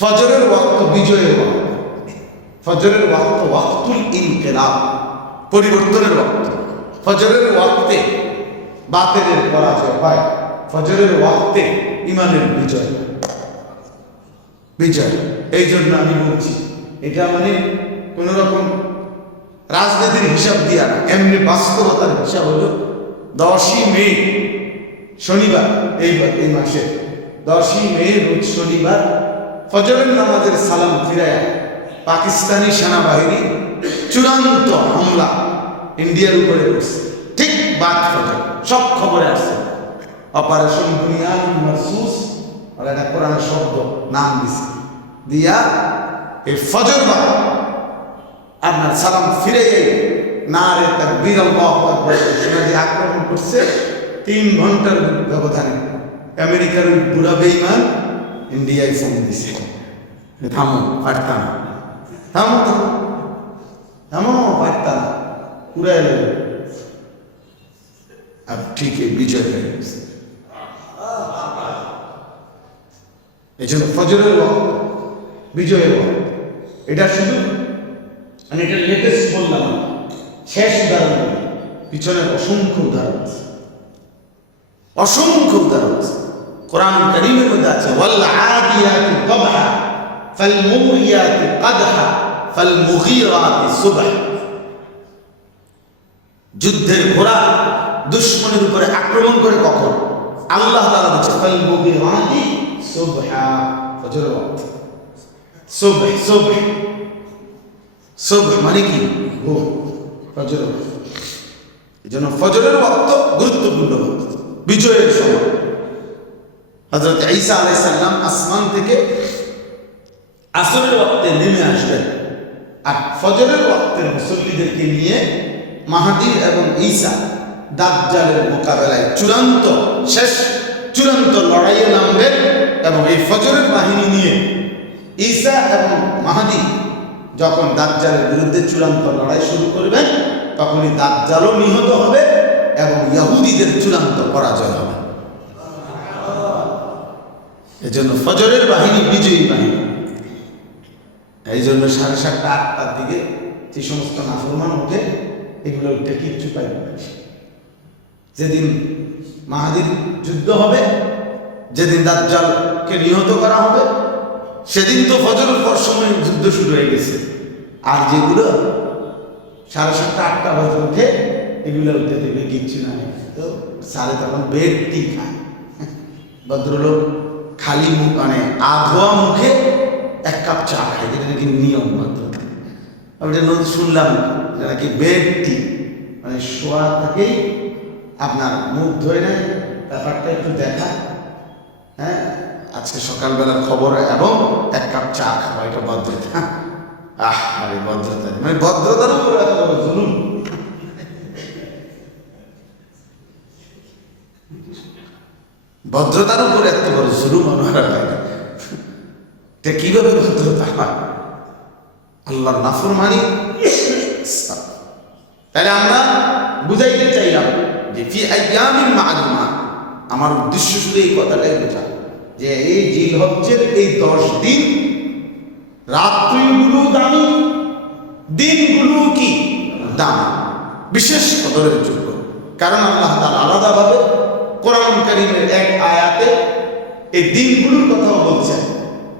ফজরের ওয়াক্ত বিজয়ের ওয়াক্ত। ফজরের ওয়াক্ত ওয়াক্তুল ইনকেলাব, পরিবর্তনের ওয়াক্ত। ফজরের ওয়াক্তে বাতিলের পরাজয় হয়। ফজরের ওয়াক্তে ইমানের বিজয়। বিজয়। এই জন্য আমি বলছি, এটা মানে কোন রকম রাজনীতির হিসাব দিয়া এমনি বাস্তবতার হিসাব হলো দশই মে, শনিবার এই এই মাসে। দশই মে, রোজ শনিবার ফজরের নামাজের সালাম ফিরায়া পাকিস্তানি সেনাবাহিনী চূড়ান্ত হামলা ইন্ডিয়ার উপরে করছে। ঠিক বাদ ফজর, সব খবরে আসছে। অপারেশন বুনিয়াদ মারসুস, আর একটা কোরআনের শব্দ নাম দিছে। দিয়া এই ফজর বা আপনার সালাম ফিরে না রে তার বিরল দিয়ে আক্রমণ করছে। তিন ঘণ্টার ব্যবধানে আমেরিকার বুড়া বেইমান ইন্ডিয়ায় ফোন দিছে থামো পারতাম থামো থামো পারতাম না পুরা এলো আর ঠিক বিজয় হয়ে গেছে এই জন্য ফজরের বিজয়ের এটা শুধু আমি এটা লেটেস্ট বললাম। শেষ উদাহরণ পিছনে অসংখ্য উদাহরণ আছে অসংখ্য উদাহরণ আছে কোরআন করিমের মধ্যে আছে, ওয়াল আদিয়াতি কবহা, ফাল মুগিয়াতি কদহা, ফাল মুগিরাতি সুবহ। যুদ্ধের ঘোড়া দুশ্মনের উপরে আক্রমণ করে কখন? আল্লাহ তাআলা বলছে, ফাল মুগিরাতি সুবহা, ফজর ওয়াক্ত। সুবহ সুবহ। সুবহ মানে কি? ভোর ফজর এই জন্য ফজরের ওয়াক্ত গুরুত্বপূর্ণ। বিজয়ের সময়। হজরত ঈসা আলাইসাল্লাম আসমান থেকে আসরের ওয়াক্তে নেমে আসবেন আর ফজরের ওয়াক্তের মুসল্লিদেরকে নিয়ে মাহাদির এবং ঈসা দাজ্জালের মোকাবেলায় চূড়ান্ত, শেষ চূড়ান্ত লড়াইয়ে নামবেন এবং এই ফজরের বাহিনী নিয়ে ঈসা এবং মাহাদি যখন দাজ্জালের বিরুদ্ধে চূড়ান্ত লড়াই শুরু করবেন, তখনই দাজ্জালও নিহত হবে এবং ইহুদিদের চূড়ান্ত পরাজয় হবে। এই জন্য ফজরের বাহিনী, বিজয়ী বাহিনী। এই জন্য সাড়ে সাতটা, আটটার দিকে যে সমস্ত নাফরমান ওঠে, এগুলো উঠে কিচ্ছু পাইবে যেদিন মাহাদির যুদ্ধ হবে, যেদিন দাজ্জালকে নিহত করা হবে, সেদিন তো ফজর পর সময় যুদ্ধ শুরু হয়ে গেছে। আর যেগুলো সাড়ে সাতটা, আটটা বাজে উঠে, এগুলো উঠে দেবে কিচ্ছু না তো সাড়ে তখন বেড টি খায়। ভদ্রলোক খালি মুখ মানে আধোয়া মুখে এক কাপ চা খায় যেটা নাকি নিয়ম মাত্র। আমি এটা নতুন শুনলাম যে নাকি বেড টি মানে শোয়া থেকেই আপনার মুখ ধরে নেয়, ব্যাপারটা একটু দেখা। হ্যাঁ আজকে সকালবেলার খবর এবং এক কাপ চা খাওয়া, এটা ভদ্রতা। আহ, আরে ভদ্রতা মানে ভদ্রতার উপর এত বড় জুলুম ভদ্রতার উপর এত বড় জুলুম আনোয়ারা লাগে এটা কীভাবে ভদ্রতা হয়? আল্লাহর নাফরমানি? তাহলে আমরা বুঝাইতে চাইলাম যে ফি আইয়ামিন মা'লুমা। আমার উদ্দেশ্য শুধু এই কথাটাই বোঝা যে এই জিল হজ্জের এই দশ দিন রাত্রিগুলো দামি, দিনগুলো কি? দামি। বিশেষ কদরের যোগ্য। কারণ আল্লাহ তার আলাদাভাবে কোরআন কারীমের এক আয়াতে এই দিনগুলোর কথাও বলছেন।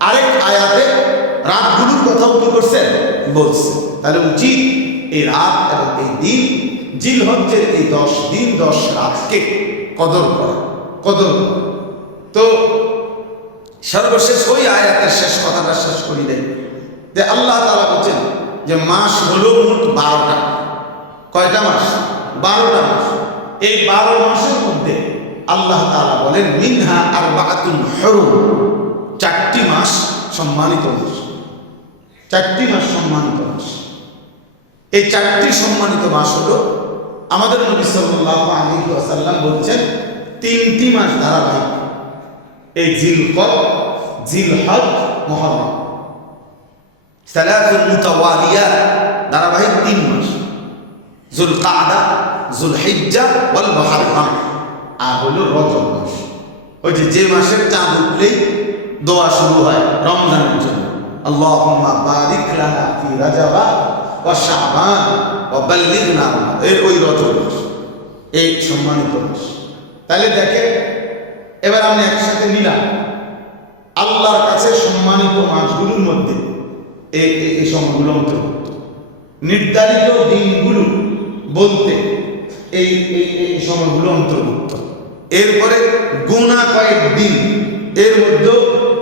আরেক আয়াতে রাতগুলোর কথাও কি করছেন? বলছে তাহলে উচিত এই রাত এবং এই দিন জিল হজ্জের এই দশ দিন, দশ রাতকে কদর করা। কদর তো সর্বশেষ ওই আয়াতের শেষ কথাটা শেষ করি দেয় যে আল্লাহ তালা বলছেন যে মাস হলো মোট বারোটা। কয়টা মাস? বারোটা মাস। এই বারো মাসের মধ্যে আল্লাহ তাআলা বলেন, মিনহা আর বাতুল হরুম। চারটি মাস সম্মানিত মাস। চারটি মাস সম্মানিত মাস। এই চারটি সম্মানিত মাস হলো, আমাদের নবী সাল্লাল্লাহু আলাইহি ওয়াসাল্লাম বলছেন, তিনটি মাস ধারাবাহিক। এই জিলকদ, জিলহজ মুহররম সালাতুল মুতাওয়ালিয়াত, ধারাবাহিক তিন মাস। জুল কাদা জুল জুলহিজ্জা ওয়াল মুহররম। আর হলো রজব মাস। ওই যে যে মাসের চাঁদ উঠলেই দোয়া শুরু হয় রমজানের জন্য। আল্লাহুম্মা বারিক লানা ফি রাজাবা ওয়া শাবান ওয়া বাল্লিগনা। এর ওই রজব মাস, এই সম্মানিত মাস। তাহলে দেখেন, এবার আমি একসাথে নিলাম। আল্লাহর কাছে সম্মানিত মাসগুলোর মধ্যে এই, এই- সময়গুলো অন্তর্ভুক্ত নির্ধারিত দিনগুলো বলতে এই এই সময়গুলো অন্তর্ভুক্ত। এরপরে গোনা কয়েক দিন। এর মধ্যেও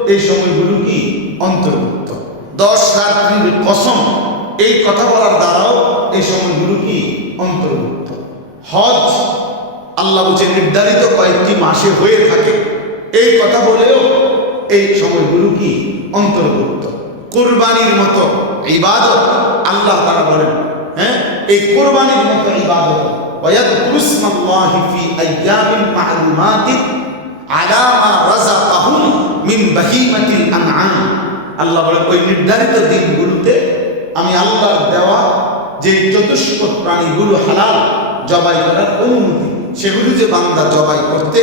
এই সময়গুলো কি? অন্তর্ভুক্ত। দশ রাত্রির কসম, এই কথা বলার দ্বারাও এই সময়গুলো কি? অন্তর্ভুক্ত। হজ আল্লাহ বুঝে নির্ধারিত কয়েকটি মাসে হয়ে থাকে। এই কথা বলেও এই সময়গুলো কি? অন্তর্ভুক্ত। কোরবানির মতো ইবাদত আল্লাহ তারা বলেন হ্যাঁ? এই কোরবানির মতো ইবাদত ويذكر اسم الله في أيام معلومات على ما رزقهم من بهيمة الأنعام আল্লাহ বলেন ওই নির্ধারিত দিনগুলোতে আমি আল্লাহর দেওয়া যে চতুষ্প প্রাণীগুলো হালাল জবাই করার অনুমতি সেগুলো যে বান্দা জবাই করতে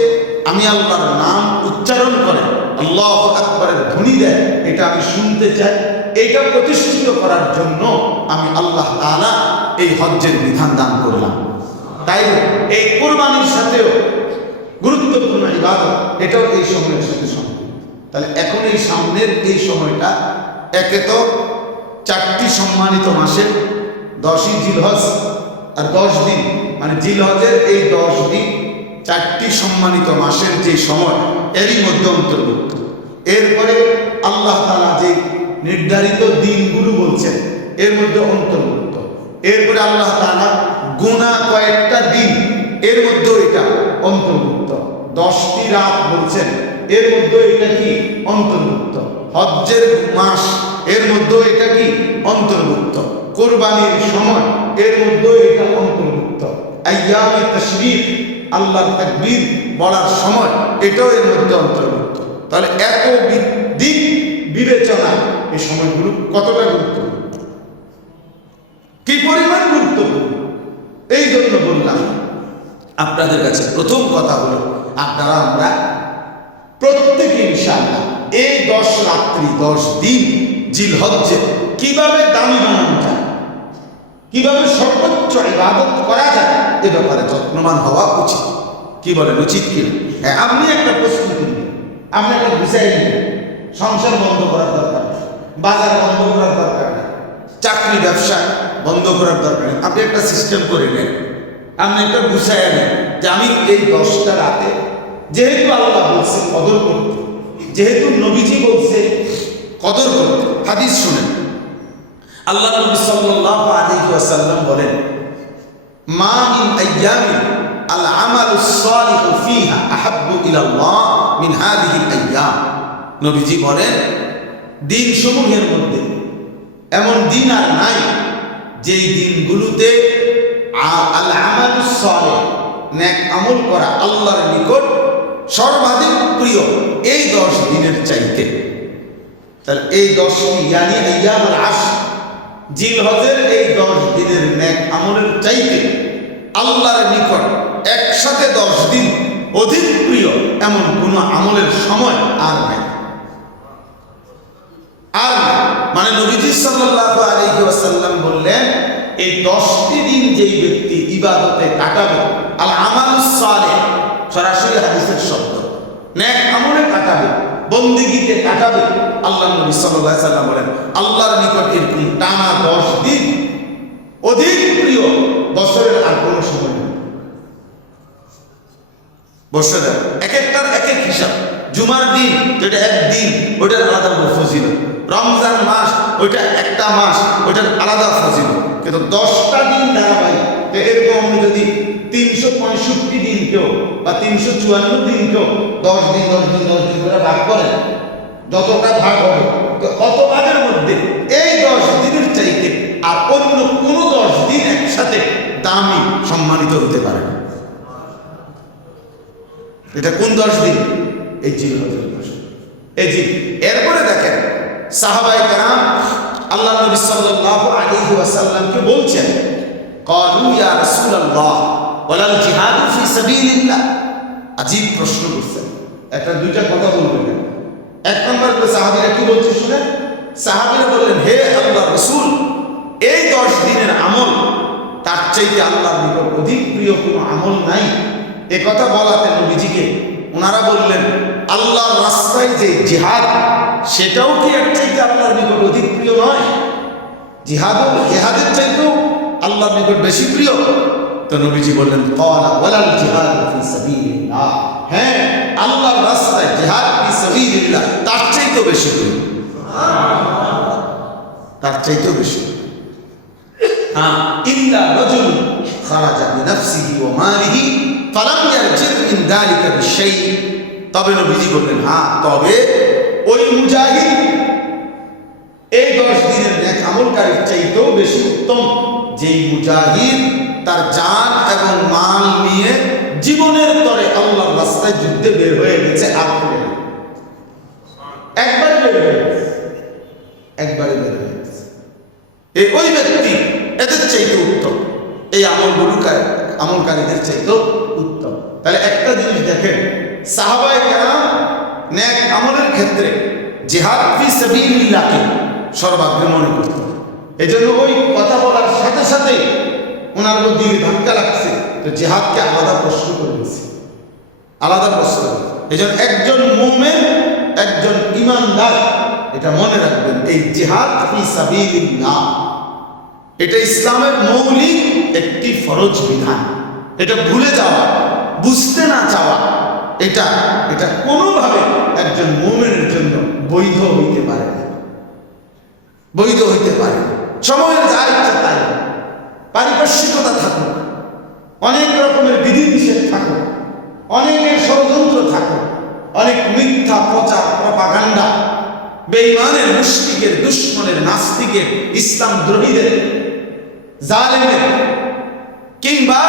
আমি আল্লাহর নাম উচ্চারণ করে আল্লাহ আকবরের ধ্বনি দেয় এটা আমি শুনতে চাই এটা প্রতিষ্ঠিত করার জন্য আমি আল্লাহ তাআলা এই হজ্জের বিধান দান করলাম তাই এই কোরবানির সাথেও গুরুত্বপূর্ণ ইবাদত, এটাও এই সময়ের সাথে সম্পর্ক তাহলে এখন এই সামনের এই সময়টা, একে তো চারটি সম্মানিত মাসের দশই জিলহজ আর দশ দিন। মানে জিলহজের এই দশ দিন চারটি সম্মানিত মাসের যে সময়, এরই মধ্যে অন্তর্ভুক্ত। এরপরে আল্লাহ তালা যে নির্ধারিত দিনগুলো বলছেন, এর মধ্যে অন্তর্ভুক্ত। এরপরে আল্লাহ তালা গুণা কয়েকটা দিন। এর মধ্যে এটা অন্তর্ভুক্ত। দশটি রাত বলছেন, এর মধ্যে এটা কি? অন্তর্ভুক্ত। হজ্জের মাস, এর মধ্যে এটা কি? অন্তর্ভুক্ত। কোরবানির সময়, এর মধ্যে এটা অন্তর্ভুক্ত। আইয়ামে তশরিফ আল্লাহর তাকবীর বলার সময়, এটাও এর মধ্যে অন্তর্ভুক্ত। তাহলে এত দিক বিবেচনা এই সময়গুলো কতটা গুরুত্বপূর্ণ? কি পরিমাণ গুরুত্বপূর্ণ? এই জন্য বললাম, আপনাদের কাছে প্রথম কথা হলো, আপনারা আমরা প্রত্যেকে ইনশাআল্লাহ এই দশ রাত্রি, দশ দিন জিল হজ্জে কীভাবে দামি বানানো যায়, কীভাবে সর্বোচ্চ ইবাদত করা যায়, এ ব্যাপারে যত্নবান হওয়া উচিত। কি বলেন, উচিত কি? হ্যাঁ আপনি একটা প্রস্তুতি নিন, আপনি একটা বিষয় নিন, সংসার বন্ধ করার দরকার বাজার বন্ধ করার দরকার চাকরি, ব্যবসা বন্ধ করার দরকার নেই। আপনি একটা সিস্টেম করে নেন। আপনি একটা গুছাই নেন যে আমি এই দশটা রাতে যেহেতু আল্লাহ বলছে কদর করতে, যেহেতু নবীজি বলছে কদর করতে, হাদিস শুনেন। আল্লাহ নবী সাল্লাল্লাহু আলাইহি ওয়াসাল্লাম বলেন, মা মিন আইয়ামিন আল আমালুস সালিহু ফিহা আহাব্বু ইলা আল্লাহ মিন হাদিহিল আইয়াম। নবীজি বলেন দিন সমূহের মধ্যে এমন দিন আর নাই যেই দিনগুলোতে আল আমালুস সালিহ নেক আমল করা আল্লাহর নিকট সর্বাধিক প্রিয়, এই দশ দিনের চাইতে তাহলে এই দশটি, ইয়ানি আইয়ামুল আশর, জিলহজের এই দশ দিনের ন্যাক আমলের চাইতে আল্লাহর নিকট একসাথে দশ দিন অধিক প্রিয় এমন কোন আমলের সময় আর নাই আর। মানে নবীজি আলাইহি ওয়াসাল্লাম বললেন এই দশটি দিন যেই ব্যক্তি ইবাদতে কাটাবে, আল আমালুস সালেহ, সরাসরি হাদিসের শব্দ। ন্যাক আমলে কাটাবে, বন্দিগিতে কাটাবে, আল্লাহ নবী আলাইহি সাল্লাম বলেন, আল্লাহর নিকট এরকম টানা দশ দিন অধিক প্রিয় বছরের আর কোনো সময় নেই। এক একটার এক এক হিসাব। জুমার দিন, যেটা একদিন, ওইটার আলাদা ফজিল রমজান মাস, ওইটা একটা মাস, ওইটার আলাদা ফজিল কিন্তু দশটা দিন ধারাবাহিক, তো এরকম যদি তিনশো পঁয়ষট্টি দিন কেউ বা তিনশো চুয়ান্ন দিন কেউ দশ দিন দশ দিন দশ দিন করে ভাগ করেন, যতটা ভাগ হবে, তো অত ভাগের মধ্যে এই দশ দিনের চাইতে আর অন্য কোনো দশ দিন একসাথে দামি সম্মানিত হতে পারে না। এটা কোন দশ দিন? এই মাস। এই জি এরপরে দেখেন সাহাবাই কারাম আল্লাহ নবী সাল্লাল্লাহু আলাইহি ওয়াসাল্লামকে বলছেন ক্বালু ইয়া রাসূলুল্লাহ, ওয়ালাল জিহাদু ফি সাবিলিল্লাহ? আজীব প্রশ্ন করছেন। একটা দুইটা কথা বলবেন এক নম্বর সাহাবিরা কি বলছে শুনে সাহাবিরা বললেন, হে আল্লাহ রসুল, এই দশ দিনের আমল, তার চাইতে আল্লাহর নিকট অধিক প্রিয় কোনো আমল নাই? এ কথা বলাতে নবীজিকে, ওনারা বললেন, আল্লাহর রাস্তায় যে জিহাদ সেটাও কি এর চাইতে আল্লাহর নিকট অধিক প্রিয় নয়? জিহাদ জিহাদের চাইতেও আল্লাহর নিকট বেশি প্রিয়। তো নবীজি বললেন হ্যাঁ আল্লাহর রাস্তায় জিহাদ তার চাইতেও বেশি প্রিয়। তার চাইতেও বেশি হ্যাঁ তবে নবীজি বললেন হ্যাঁ তবে ওই মুজাহিদ এই দশ দিনের নেক আমলকারীর চাইতেও বেশি উত্তম। যেই মুজাহিদ তার জান এবং মাল নিয়ে জীবনের তরে আল্লাহর রাস্তায় যুদ্ধে বের হয়ে গেছে আর একবারে বের হয়ে গেছে। একবারে বের হয়ে গেছে। এই ওই ব্যক্তি এদের চাইতে উত্তম। এই আমলগুলো কার- আমলকারীদের চাইতেও উত্তম। তাহলে একটা জিনিস দেখেন, সাহাবায়ে কেরাম নেক আমলের ক্ষেত্রে জিহাদ ফি সাবিলিল্লাহকে সর্বাগ্রে মনে করত এই জন্য ওই কথা বলার সাথে সাথে ওনার মধ্যে ধাক্কা লাগছে। তো জেহাদকে আলাদা প্রশ্ন করে দিয়েছে। আলাদা প্রশ্ন এই জন্য একজন মোমেন, একজন ইমানদার, এটা মনে রাখবেন, এই জিহাদ ফি সাবিলিল্লাহ, এটা ইসলামের মৌলিক একটি ফরজ বিধান। এটা ভুলে যাওয়া, বুঝতে না চাওয়া এটা এটা কোনোভাবে একজন মোমেনের জন্য বৈধ হইতে পারে না। বৈধ হইতে পারে সময়ের যা ইচ্ছা তাই। পারিপার্শ্বিকতা থাকুক। অনেক রকমের বিধিনিষেধ থাকুক। অনেকের ষড়যন্ত্র থাকুক। অনেক মিথ্যা প্রচার, প্রপাগান্ডা, বেঈমানের, মুশরিকের, দুশ্মনের, নাস্তিকের, ইসলাম দ্রোহীদের, জালেমের, কিংবা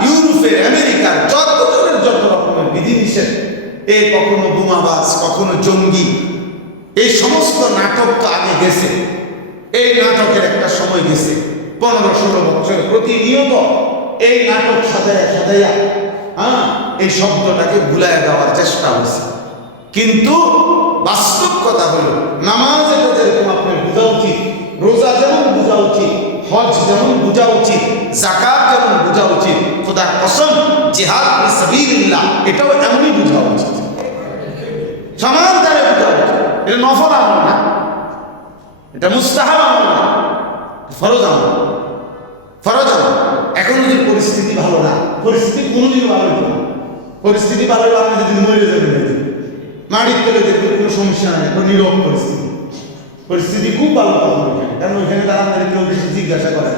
ইউরোপের, আমেরিকার, যত জনের যত বিধিনিষেধ। এ কখনো বোমাবাজ, কখনো জঙ্গি। এই সমস্ত নাটক তো আগে গেছে। এই নাটকের একটা সময় গেছে। পনেরো ষোলো বছর প্রতিনিয়ত এই নাটক সাজাইয়া সাজাইয়া হ্যাঁ এই শব্দটাকে ভুলাইয়া দেওয়ার চেষ্টা হয়েছে। কিন্তু বাস্তব কথা হলো, নামাজ যেরকম আপনার বোঝা উচিত, রোজা যেমন বোঝা উচিত, হজ যেমন বোঝা উচিত জাকাত যেমন বোঝা উচিত খোদা কসম জিহাদ সাবিলিল্লাহ। এটাও এমনই বোঝা উচিত। সমান তারে বোঝা উচিত। এটা নফল আমল না। এটা মুস্তাহাব আমল না। ফরজ আমল। ফরজ এখন যদি পরিস্থিতি ভালো না, পরিস্থিতি কোনোদিন ভালো না। পরিস্থিতি ভালো হলে আপনি যদি মরে যাবেন। মাটির তলে দেখবেন কোনো সমস্যা নাই, কোনো নীরব পরিস্থিতি। পরিস্থিতি খুব ভালো তখন ওইখানে। কারণ ওইখানে তারা আমাদের কেউ বেশি জিজ্ঞাসা করে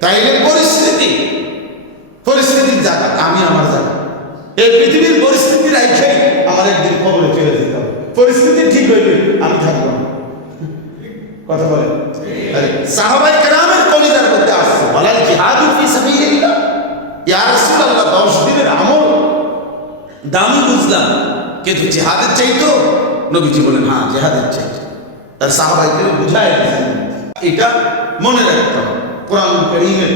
তাইলে পরিস্থিতি পরিস্থিতির জায়গা, আমি আমার জায়গা। এই পৃথিবীর পরিস্থিতি রাইখে আমার একদিন কবরে চলে যেতে হবে। পরিস্থিতি ঠিক হইবে আমি থাকব না। কথা বলেন। সাহাবাই কেরামের কলিজার মধ্যে আসছে বলাল জিহাদু ফি সাবিলিল্লাহ? ইয়া রাসূলুল্লাহ 10 দিনের আমল। দামি বুঝলাম, কিন্তু জিহাদের চাইতো নবীজি বলেন হ্যাঁ জিহাদের চাইতো। তার সাহাবাইকে বুঝায় এটা মনে রাখতে হবে। কোরআন করিমের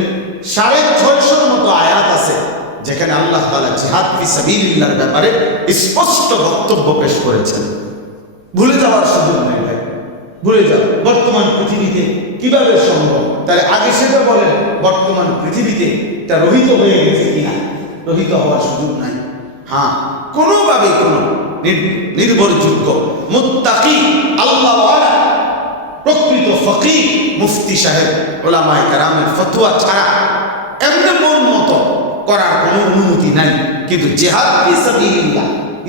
সাড়ে ছয়শোর মতো আয়াত আছে, যেখানে আল্লাহ তাআলা জিহাদ ফি সাবিলিল্লাহর ব্যাপারে স্পষ্ট বক্তব্য পেশ করেছেন। ভুলে যাওয়ার সুযোগ নেই ভাই, ভুলে যাও। বর্তমান পৃথিবীতে কীভাবে সম্ভব? তাহলে আগে সেটা বলেন বর্তমান পৃথিবীতে এটা রহিত হয়ে গেছে কিনা? রহিত হওয়ার সুযোগ নাই। হ্যাঁ কোনোভাবে কোনো নির- নির্ভরযোগ্য, মুত্তাকি আল্লাহ প্রকৃত ফকি মুফতি সাহেব, ওলামায় কারামের ফতুয়া ছাড়া এমনি মন মতো করার কোনো অনুমতি নাই। কিন্তু জেহাদ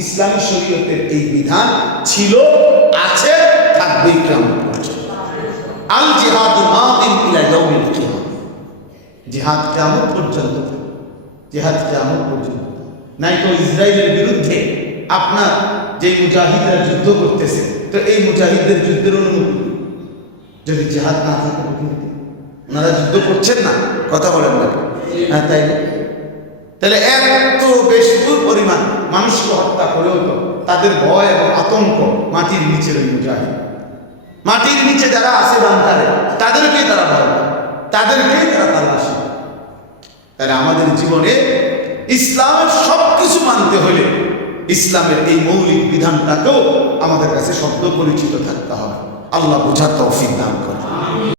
ইসলামী শরীয়তের এই বিধান ছিল, আছে, থাকবে পর্যন্ত। আল জিহাদ মাদিন ইলা ইয়াউমিল কিয়ামah জিহাদ কিয়ামত পর্যন্ত। জিহাদ কিয়ামত পর্যন্ত। নাই তো ইসরায়েলের বিরুদ্ধে আপনার যে মুজাহিদরা যুদ্ধ করতেছে, তো এই মুজাহিদদের যুদ্ধের অনুমতি যদি জিহাদ না থাকে ওনারা যুদ্ধ করছেন না, কথা বলেন না হ্যাঁ তাই? তাহলে এত বেশি পরিমাণ মানুষকে হত্যা করেও তো তাদের ভয় এবং আতঙ্ক মাটির নিচে মুজাহিদ মাটির নিচে যারা আছে বান্তারে তাদেরকেই তারা ভয়। তাদেরকেই তারা তালাশি তাহলে আমাদের জীবনে ইসলামের সব কিছু মানতে হলে ইসলামের এই মৌলিক বিধানটাকেও আমাদের কাছে শব্দ পরিচিত থাকতে হবে আল্লাহ বোঝার তৌফিক দান